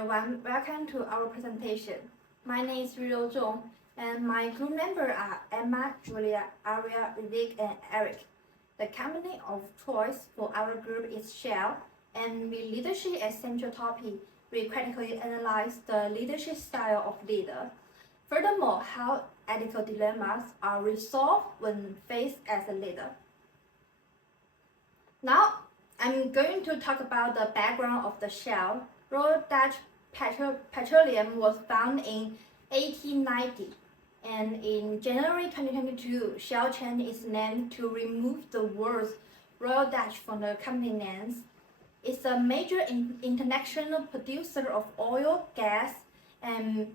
everyone, welcome to our presentation. My name is Rio Zhong, and my group members are Emma, Julia, Aria, Vivek, and Eric. The company of choice for our group is Shell, and with leadership as central topic, we critically analyze the leadership style of leader. Furthermore, how ethical dilemmas are resolved when faced as a leader. Now, I'm going to talk about the background of the Shell. Royal Dutch Petroleum was founded in 1890, and in January 2022, Shell changed its name to remove the words Royal Dutch from the company names. It's a major international producer of oil, gas, and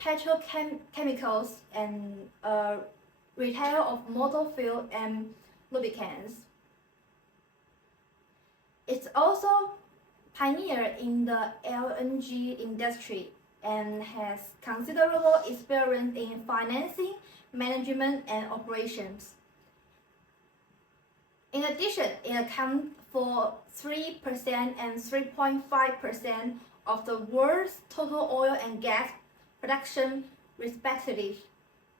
petrochemicals, and a retailer of motor fuel and lubricants. It's also pioneer in the LNG industry and has considerable experience in financing, management, and operations. In addition, it accounts for 3% and 3.5% of the world's total oil and gas production, respectively.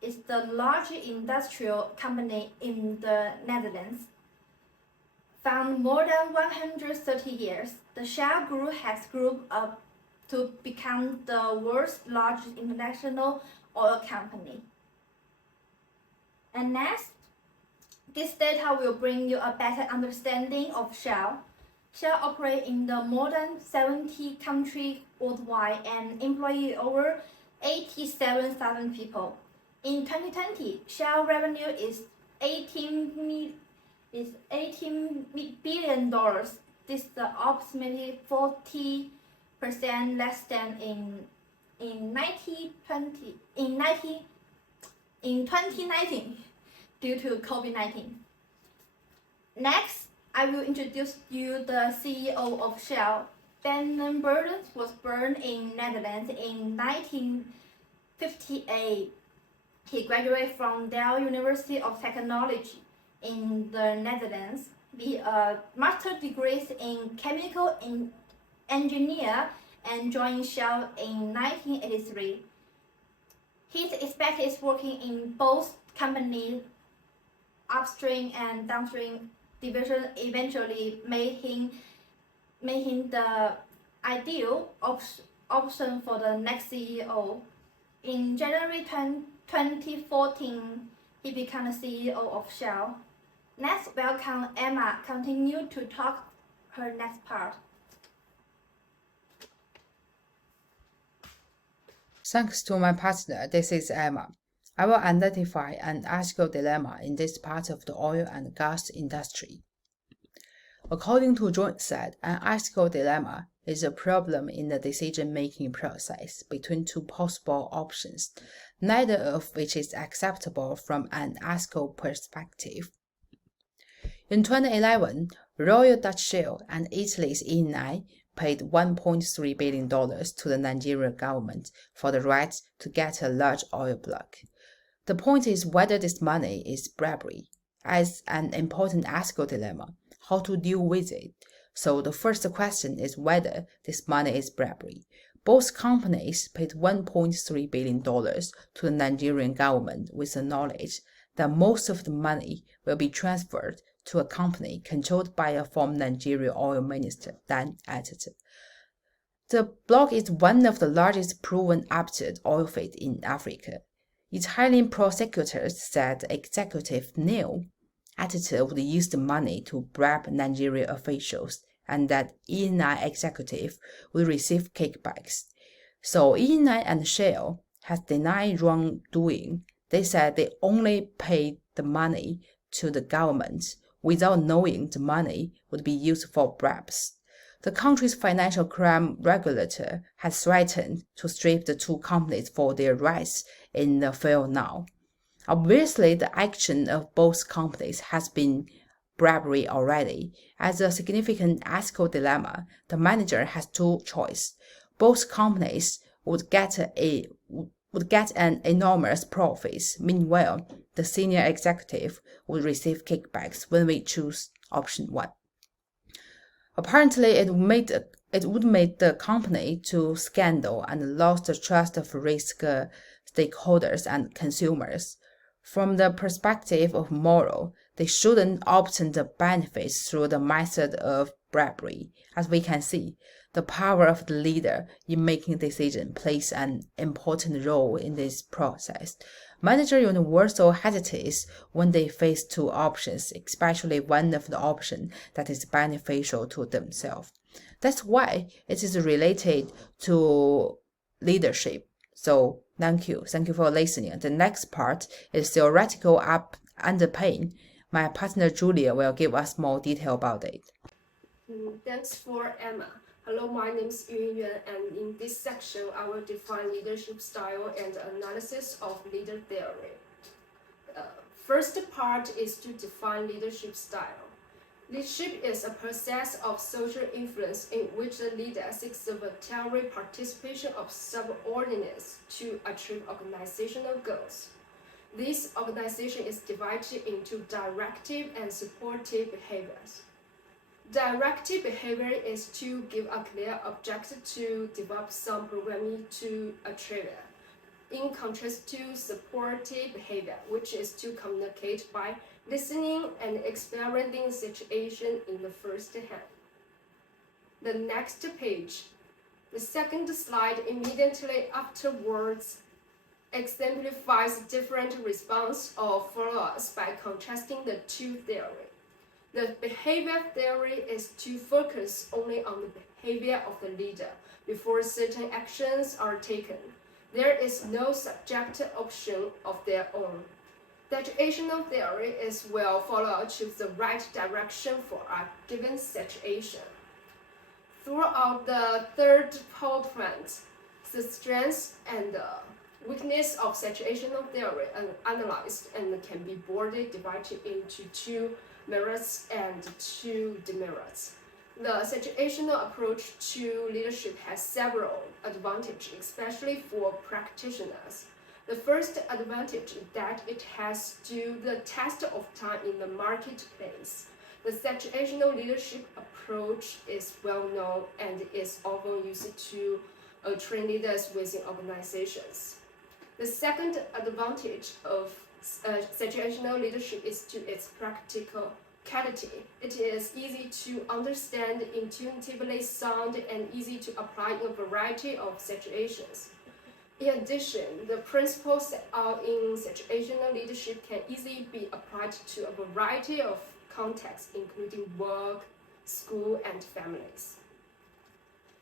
It's the largest industrial company in the Netherlands. Found more than 130 years, the Shell Group has grown up to become the world's largest international oil company. And next, this data will bring you a better understanding of Shell. Shell operates in the more than 70 countries worldwide and employs over 87,000 people. In 2020, Shell revenue is $18 billion. This is approximately 40% less than in 2019 due to COVID-19. Next, I will introduce you the CEO of Shell. Ben Nembelen was born in Netherlands in 1958. He graduated from Delft University of Technology in the Netherlands with a master's degree in chemical engineer and joined Shell in 1983. His experience working in both companies' upstream and downstream division eventually made him the ideal option for the next CEO. In January 2014, he became the CEO of Shell. Next, welcome Emma. Continue to talk her next part. Thanks to my partner, this is Emma. I will identify an ethical dilemma in this part of the oil and gas industry. According to Johnson, an ethical dilemma is a problem in the decision-making process between two possible options, neither of which is acceptable from an ethical perspective. In 2011, Royal Dutch Shell and Italy's Eni paid $1.3 billion to the Nigerian government for the right to get a large oil block. The point is whether this money is bribery. As an important ethical dilemma, how to deal with it. So the first question is whether this money is bribery. Both companies paid $1.3 billion to the Nigerian government with the knowledge that most of the money will be transferred to a company controlled by a former Nigerian oil minister, Dan Etete. The block is one of the largest proven approved oil fields in Africa. Italian prosecutors said the executive knew Etete would use the money to bribe Nigerian officials and that Eni executive would receive kickbacks. So Eni and Shell has denied wrongdoing. They said they only paid the money to the government without knowing the money would be used for bribes. The country's financial crime regulator has threatened to strip the two companies for their rights in the field now. Obviously, the action of both companies has been bribery already. As a significant ethical dilemma, the manager has two choices. Both companies would get an enormous profit. Meanwhile, the senior executive would receive kickbacks when we choose option 1. Apparently, it made it would make the company to scandal and lost the trust of risk stakeholders and consumers. From the perspective of moral, they shouldn't obtain the benefits through the method of bribery. As we can see, the power of the leader in making decisions plays an important role in this process. Manager universally hesitates when they face two options, especially one of the options that is beneficial to themselves. That's why it is related to leadership. So thank you. Thank you for listening. The next part is theoretical underpin. My partner Julia will give us more detail about it. Thanks for Emma. Hello, my name is Yunyuan, and in this section, I will define leadership style and analysis of leader theory. First part is to define leadership style. Leadership is a process of social influence in which the leader seeks the voluntary participation of subordinates to achieve organizational goals. This organization is divided into directive and supportive behaviors. Directive behavior is to give a clear objective to develop some programming to achieve it, in contrast to supportive behavior, which is to communicate by listening and experiencing situation in the first hand. The next page, the second slide immediately afterwards exemplifies different response or follow-ups by contrasting the two theories. The behavior theory is to focus only on the behavior of the leader before certain actions are taken. There is no subjective option of their own. Situational theory is will follow choose the right direction for a given situation. Throughout the third quadrant, the strengths and weakness of situational theory are analyzed and can be broadly divided into two merits and two demerits. The situational approach to leadership has several advantages, especially for practitioners. The first advantage is that it has stood the test of time in the marketplace. The situational leadership approach is well known and is often used to train leaders within organizations. The second advantage of situational leadership is to its practicality. It is easy to understand, intuitively sound, and easy to apply in a variety of situations. In addition, the principles set out in situational leadership can easily be applied to a variety of contexts, including work, school, and families.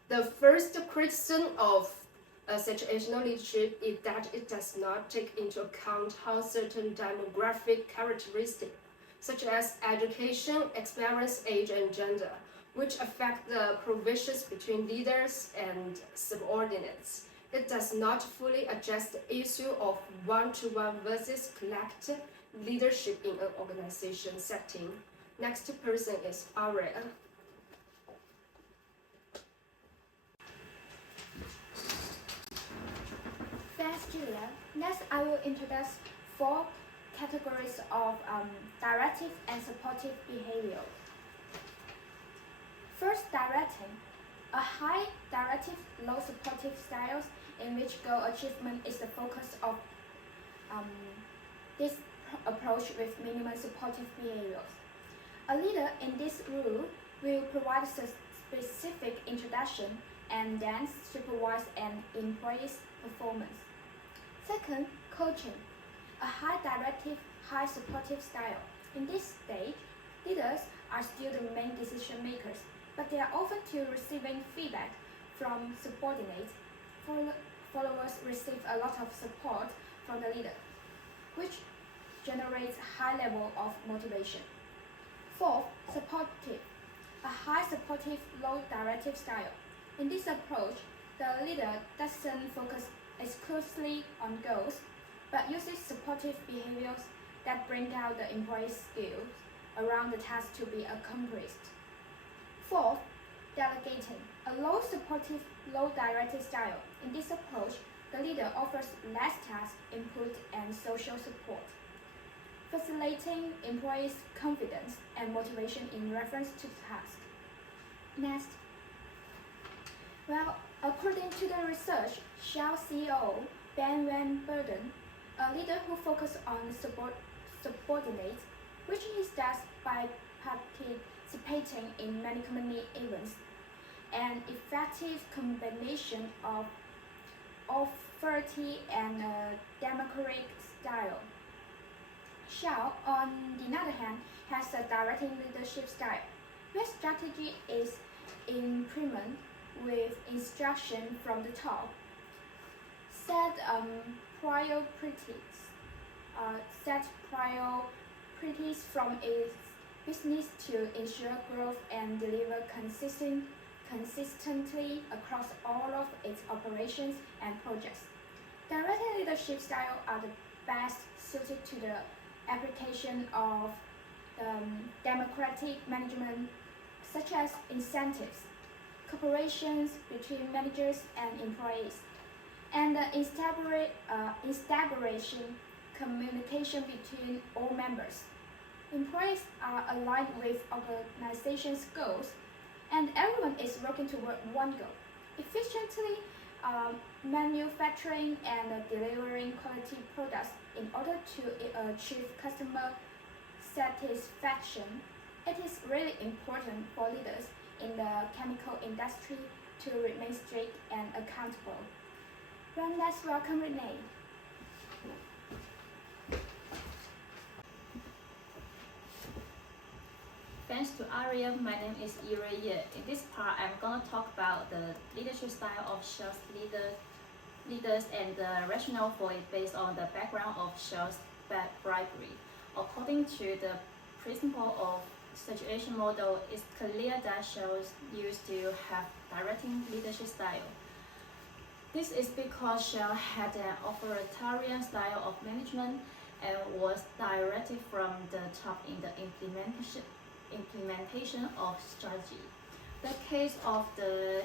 The first criticism of situational leadership is that it does not take into account how certain demographic characteristics, such as education, experience, age, and gender, which affect the provisions between leaders and subordinates. It does not fully address the issue of one-to-one versus collective leadership in an organization setting. Next person is Aria. Thanks, Julia. Next, I will introduce 4 categories of directive and supportive behavior. First, directing. A high directive, low supportive styles in which goal achievement is the focus of this approach with minimal supportive behaviors. A leader in this rule will provide a specific introduction and then supervise an employee's performance. Second, coaching. A high directive, high supportive style. In this stage, leaders are still the main decision makers, but they are open to receiving feedback from subordinates. Followers receive a lot of support from the leader, which generates a high level of motivation. Fourth, supportive. A high supportive, low directive style. In this approach, the leader doesn't focus exclusively on goals, but uses supportive behaviors that bring out the employee's skills around the task to be accomplished. Fourth, delegating. A low supportive, low directive style. In this approach, the leader offers less task input and social support, facilitating employees' confidence and motivation in reference to the task. Next, Well, according to the research, Shell CEO Ben van Beurden, a leader who focuses on subordinates, reaching his desk by participating in many company events, an effective combination of authority and democratic style. Shell, on the other hand, has a directing leadership style, where strategy is implemented with instruction from the top. Set priorities. Set priorities from its business to ensure growth and deliver consistently across all of its operations and projects. Directing leadership style are the best suited to the application of democratic management, such as incentives, cooperations between managers and employees, and establishing communication between all members. Employees are aligned with organization's goals, and everyone is working toward one goal: efficiently manufacturing and delivering quality products in order to achieve customer satisfaction. It is really important for leaders in the chemical industry to remain strict and accountable. Well, let's welcome Renee. Thanks to Aria, my name is Yirui Ye. In this part, I'm gonna talk about the leadership style of Shell's leaders and the rationale for it based on the background of Shell's bribery. According to the principle of situation model, it's clear that Shell used to have directing leadership style. This is because Shell had an authoritarian style of management and was directed from the top in the implementation of strategy. The case of the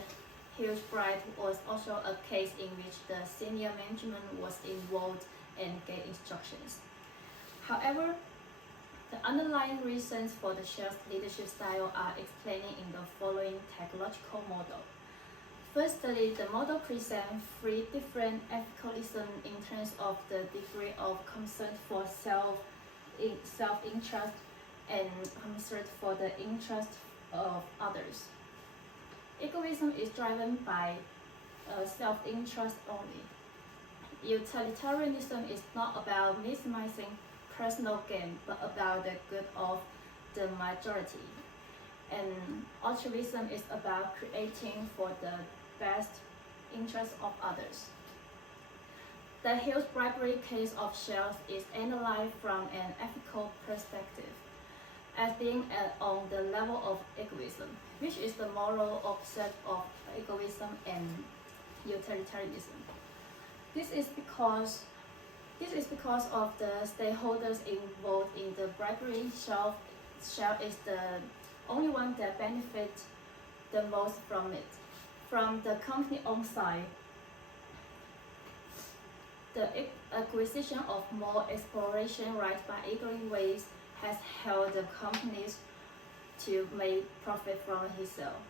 huge bribe was also a case in which the senior management was involved and gave instructions. However, the underlying reasons for the Shell's leadership style are explained in the following technological model. Firstly, the model presents three different ethicalism in terms of the degree of concern for self-interest and concern for the interest of others. Egoism is driven by self-interest only. Utilitarianism is not about maximizing personal gain, but about the good of the majority. And altruism is about creating for the best interest of others. The huge bribery case of Shell is analyzed from an ethical perspective as being on the level of egoism, which is the moral opposite of egoism and utilitarianism. This is because of the stakeholders involved in the bribery. Shell is the only one that benefits the most from it. From the company own side, the acquisition of more exploration rights by Eagle Ways has helped the companies to make profit from himself.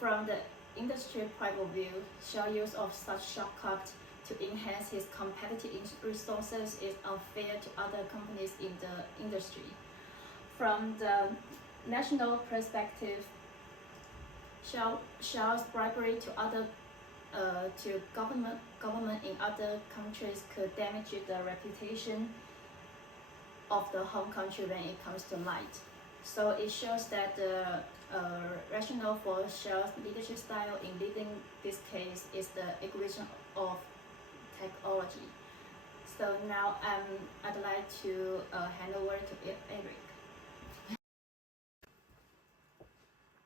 From the industry point of view, Shell use of such shortcuts to enhance his competitive resources is unfair to other companies in the industry. From the national perspective, Shell's bribery to government in other countries could damage the reputation of the home country when it comes to light. So it shows that the rationale for Shell's leadership style in leading this case is the equation of technology. So now I'd like to hand over to Eric.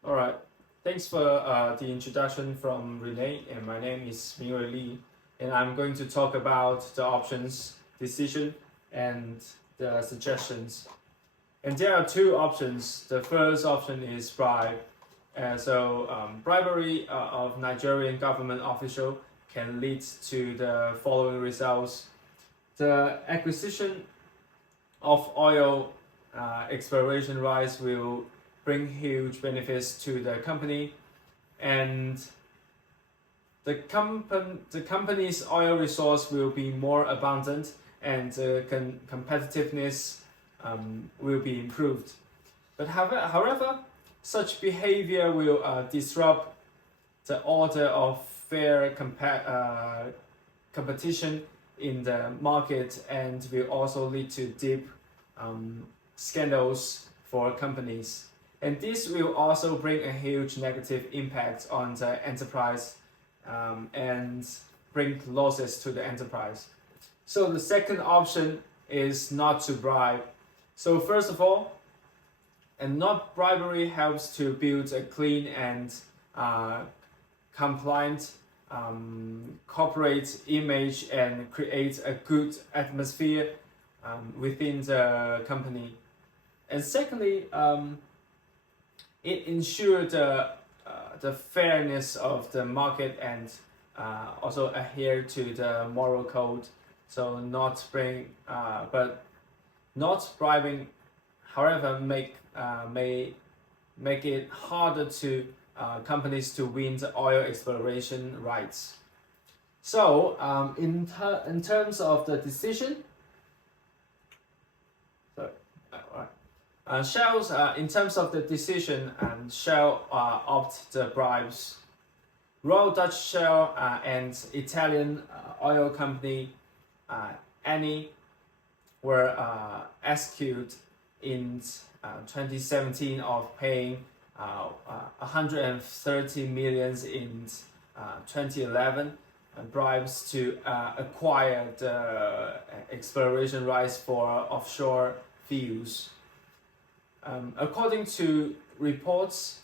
All right. Thanks for the introduction from Renee, and my name is Mingwei Li, and I'm going to talk about the options, decision, and the suggestions. And there are two options. The first option is bribe. Bribery of Nigerian government official can lead to the following results. The acquisition of oil exploration rights will bring huge benefits to the company, and the company's oil resource will be more abundant, and the competitiveness will be improved. But however, such behavior will disrupt the order of fair competition in the market, and will also lead to deep scandals for companies. And this will also bring a huge negative impact on the enterprise and bring losses to the enterprise. So the second option is not to bribe. So first of all, and not bribery helps to build a clean and compliant corporate image and create a good atmosphere within the company. And secondly, it ensures the fairness of the market and also adhere to the moral code. So not bribing, however, may make it harder to companies to win the oil exploration rights. So in terms of the decision, Shell's in terms of the decision, Shell opt the bribes. Royal Dutch Shell and Italian oil company Eni were accused in 2017 of paying 130 million in 2011 bribes to acquire the exploration rights for offshore fields. According to reports,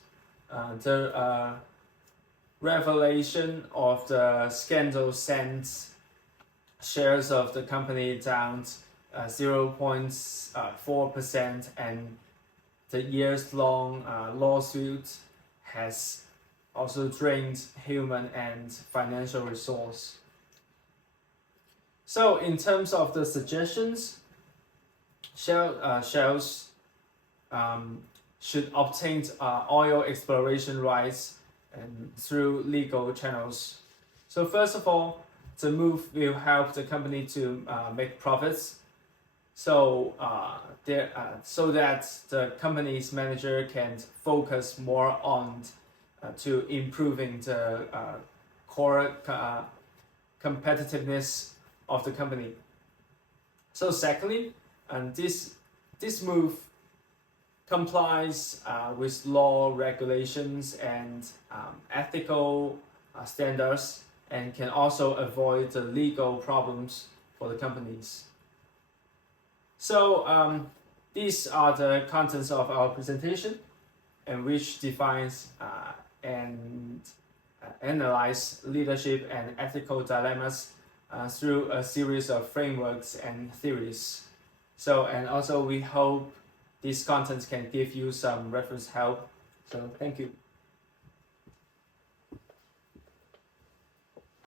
the revelation of the scandal sent shares of the company down 0.4%, and the years-long lawsuit has also drained human and financial resource. So in terms of the suggestions, Shells should obtain oil exploration rights through legal channels. So first of all, the move will help the company to make profits, so that the company's manager can focus more on to improving the core competitiveness of the company. So secondly, this move complies with law regulations and ethical standards, and can also avoid the legal problems for the companies. So these are the contents of our presentation, and which defines and analyze leadership and ethical dilemmas through a series of frameworks and theories. So, and also we hope these contents can give you some reference help. So thank you.